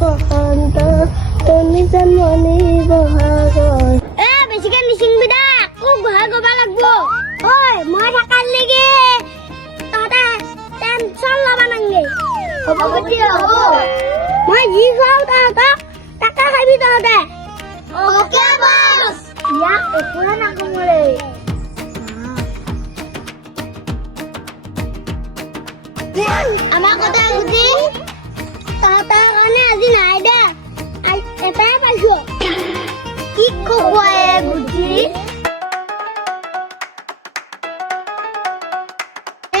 বসন্ত তুমি জন্মনি বহাগৰ বেছিকে নিচিংবি দা আকৌ বহাগ গবা লাগব ঐ মই থাকাৰ লেগে তহঁতে টেনচন ল'বা নাংগে হ'ব দিয়া হ'ব মই যি খাওঁ তহঁতক তাকে খাবি তহঁতে অ'কে বছ ইয়াক একোৱে নাকমৰে আমাৰ কথা বুজি তহঁতৰ কাৰণে আজি নাই দে এটাই পাইছো কি খোৱাই বুজি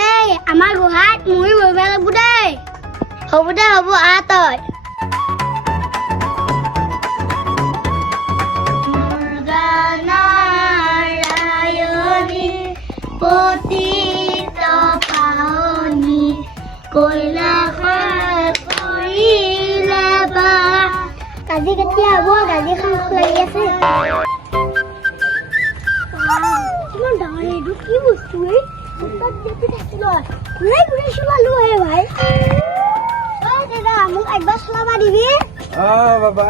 এই আমাৰ গুহাত মুই মৰিব লাগব দেই হ'ব দে হ'ব আহ তই গাজি কেতিয়া হ'ব গাজি খাম লাগি আছে কিমান ডাঙৰ এইটো কি বস্তু ভাই দাদা মোক একবাৰ চলাবা দিবি বাবা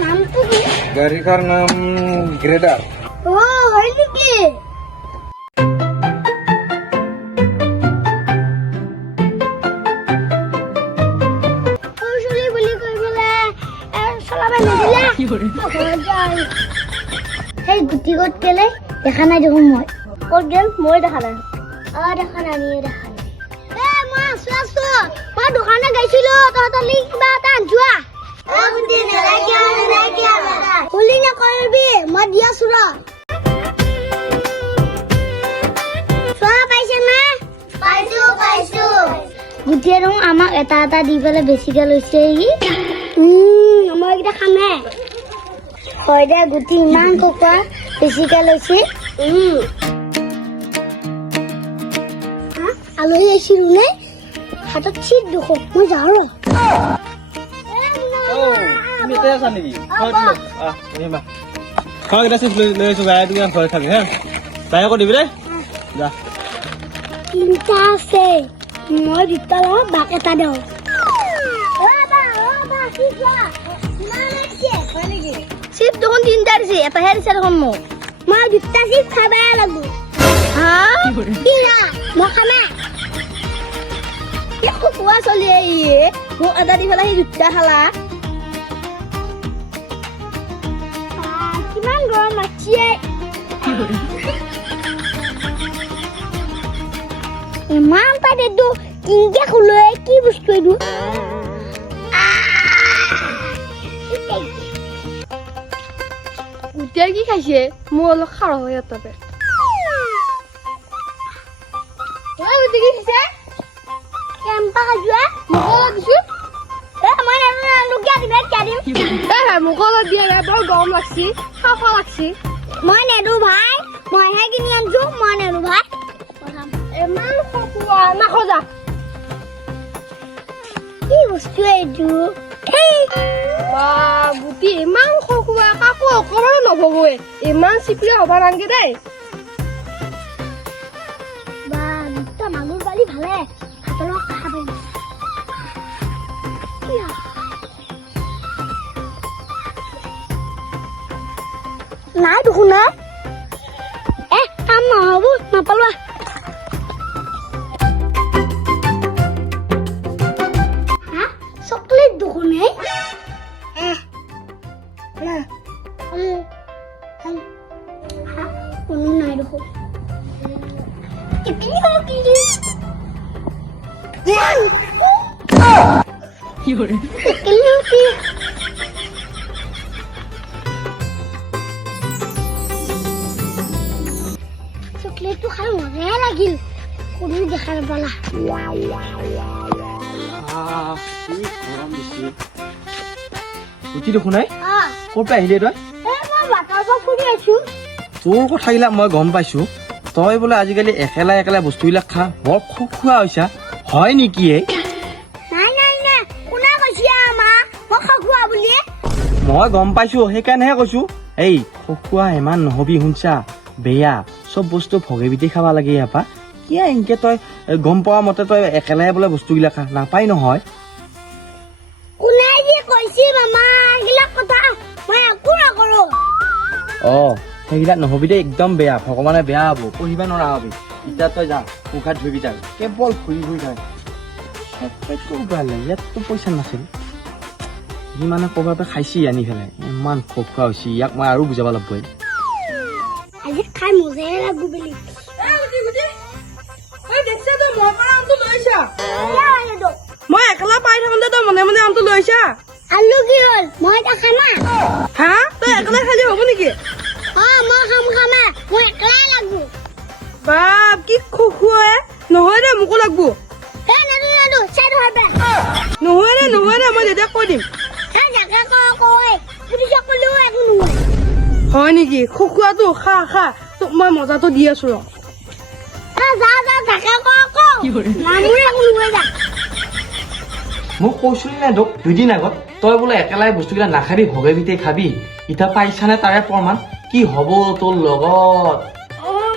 নামটো কি গাড়ীখনৰ নাম গ্ৰেডাৰ হয় নেকি সেই গুটি ক'ত গেলে দেখা নাই দেখোন মই ক'ত গেল মই দেখা নাই দেখা নাই দেখা নাই মই আছো মই দোকানত গৈছিলো তহঁতলৈ কিবা এটা আনছোৱা হলি নকৰিবি মই দি আছো ৰ চোৱা পাইছে না পাইছো গুটিয়ে দেখোন আমাক এটা এটা দি পেলাই বেছিকে লৈছে মই এইকেইটা খামে হয় দে গুটি ইমান কোকোৱা বেছিকে লৈছে আলহী আহিছিলো নে হাতত চিট দুখ মই যাওঁ ৰ তিনিটা আছে মই দুটা লওঁ বাক এটা দিওঁ চিপ দেখোন তিনিটা দিছে এটাহে দিছে দেখোন মোক মই দুটা চিপ খাবাই লাগব মই খামে খোৱা চলি আহিয়ে মোক এটা দি পেলাই সি দুটা খালা কিমান গৰম মাতিয়ে ইমান পাই এইটো কিনকে খোলো কি বস্তু এইটো এতিয়া কি খাইছে মোৰ অলপ খাৰ হয় তাতে কেম্পা খাইছো মোক অলপ দিয়া নাই বৰ গৰম লাগছি খাফা লাগছি মই নেদো ভাই মইহে কিনি আনছো মই নেদো ভাই ইমান খোৱা নাখোজা কি বস্তু এইটো বা গুটি ইমান খোৱা কাকো অকণমানো নভবয়ে ইমান চিপিয়া হ'ব নালাগে দেই বা দুটা মাগুৰ বালি ভালে হাতৰ খাব নাই দেখোন কাম নহ'ব নাপালোৱা চকলেট দেখোন কোনো নাই দেখোন চকলেটটো খাই মজাই লাগিল কোনো দেখা নাপালা গুটি দেখোন নাই ক'ৰ পৰা আহিলে তই মই বাটৰ পৰা ফুৰি আছো তোৰ কথাবিলাক মই গম পাইছো তই বোলে আজিকালি একেলা একেলা বস্তুবিলাক খা বৰ খোৱা হৈছা হয় নেকি নাই কোনে কৈছে মা মই খোৱা বুলি মই গম পাইছো সেইকাৰণেহে কৈছো এই খোৱা ইমান নহবি শুনছা বেয়া চব বস্তু ভগে বিধি খাব লাগে ইয়াৰ পৰা কিয় এনেকে তই গম পোৱা মতে তই একেলাই বোলে বস্তুগিলা খা নাপাই নহয় কোনে যে কৈছি মামা এইবিলাক কথা মই একো নকৰো অ সেইবিলাক নহবি দেই একদম বেয়া ভগৱানে বেয়া হ'ব পঢ়িব নোৱাৰা হবি এতিয়া তই যা মুখাত ধুবি যা কেৱল ঘূৰি ঘূৰি থাক একো ভাল ইয়াততো পইচা নাছিল সি মানে ক'ৰবাৰ পৰা খাইছি আনি পেলাই ইমান খোৱা হৈছে ইয়াক মই আৰু বুজাব লাগিব আজি খাই মজাই লাগব বুলি মই একলা পাই থাকোঁতে তই মনে মনে আমটো লৈছা আলু কি হ'ল মই এটা খামা হা তই একলা খালি হ'ব নেকি মই খামা মই একলাই লাগব বাপ কি খুখুৱাই নহয় দে মোকো লাগব নাদু চাই ধৰবে নহয় দে মই দেউতাক কৈ দিম জাগা কয় পুলিচ সকলেও একো নহয় হয় নেকি খুখুৱাটো খা তোক মই মজাটো দি আছো ৰ যা জাগা নামুৰে একো নহয় যা মোক কৈছিলি নাই দোক দুদিন আগত তই বোলে একেলাই বস্তুগিলা নাখাবি ভগে বিতে খাবি এতিয়া পাইছানে তাৰে প্ৰমাণ কি হ'ব তোৰ লগত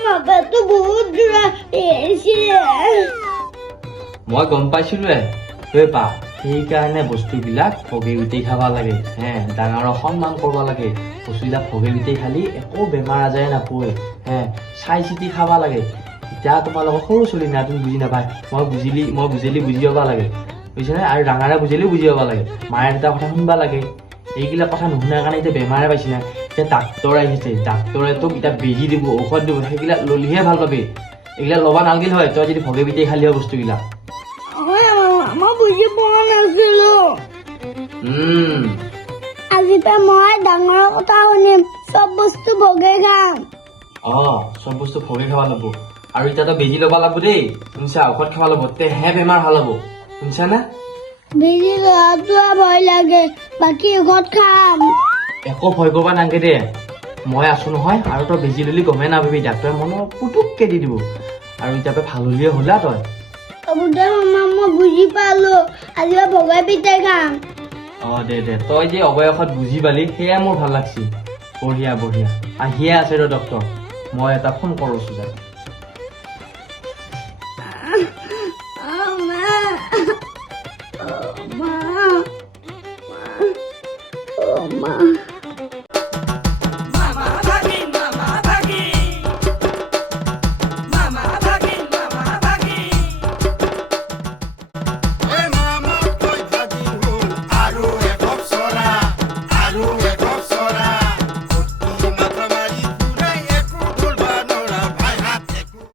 মাথাটো বহুত দূৰা মই গম পাইছিলো তই পা সেইকাৰণে বস্তুবিলাক ভগে বিতে খাব লাগে ডাঙৰক সন্মান কৰিব লাগে বস্তুবিলাক ভগে বিতে খালি একো বেমাৰ আজাৰে নাপয় চাই চিতি খাব লাগে এতিয়া তোমালোকৰ সৰু চলি না তুমি বুজি নাপায় মই বুজিলি বুজি পাব লাগে বুজিছানে আৰু ডাঙৰে বুজিলেও বুজি পাব লাগে মায়ে এটা কথা শুনবা লাগে এইগিলা কথা নুশুনাৰ কাৰণে এতিয়া বেমাৰে পাইছি না এতিয়া ডাক্তৰ আহিছে ডাক্তৰে তোক এতিয়া বেজি দিব ঔষধ দিব সেইগিলা ললিহে ভাল পাবি এইগিলা ল'বা নালাগিল হয় তই যদি ভগে বিতে খালি হয় বস্তুগিলা মই বুজি পোৱা নাছিলো আজিৰ পৰা মই ডাঙৰৰ কথা শুনিম চব বস্তু ভগে খাম চব বস্তু ভগে খাব লাগিব আৰু এতিয়া তই বেজি ল'ব লাগিব দেই শুনিছা ঔষধ খাব লাগিব তেহে বেমাৰ ভাল হ'ব শুনিছা না বেজি লোৱাটো ভয় লাগে বাকী ঔষধ খাম একো ভয় কৰিব নালাগে দে মই আছো নহয় আৰু তই বেজি ললি গমেই নাপাবি ডাক্তৰে মনত পুতুককে দি দিব আৰু এতিয়া তই ভাল হলিয়ে হ'লা তই মামা মই বুজি পালো আজি ভগাই পিঠাই খাম দে তই যে অৱয়সত বুজি পালি সেয়াই মোৰ ভাল লাগছি বঢ়িয়া আহিয়ে আছে ৰ ডক্তৰ মই এটা ফোন কৰোছো যা মা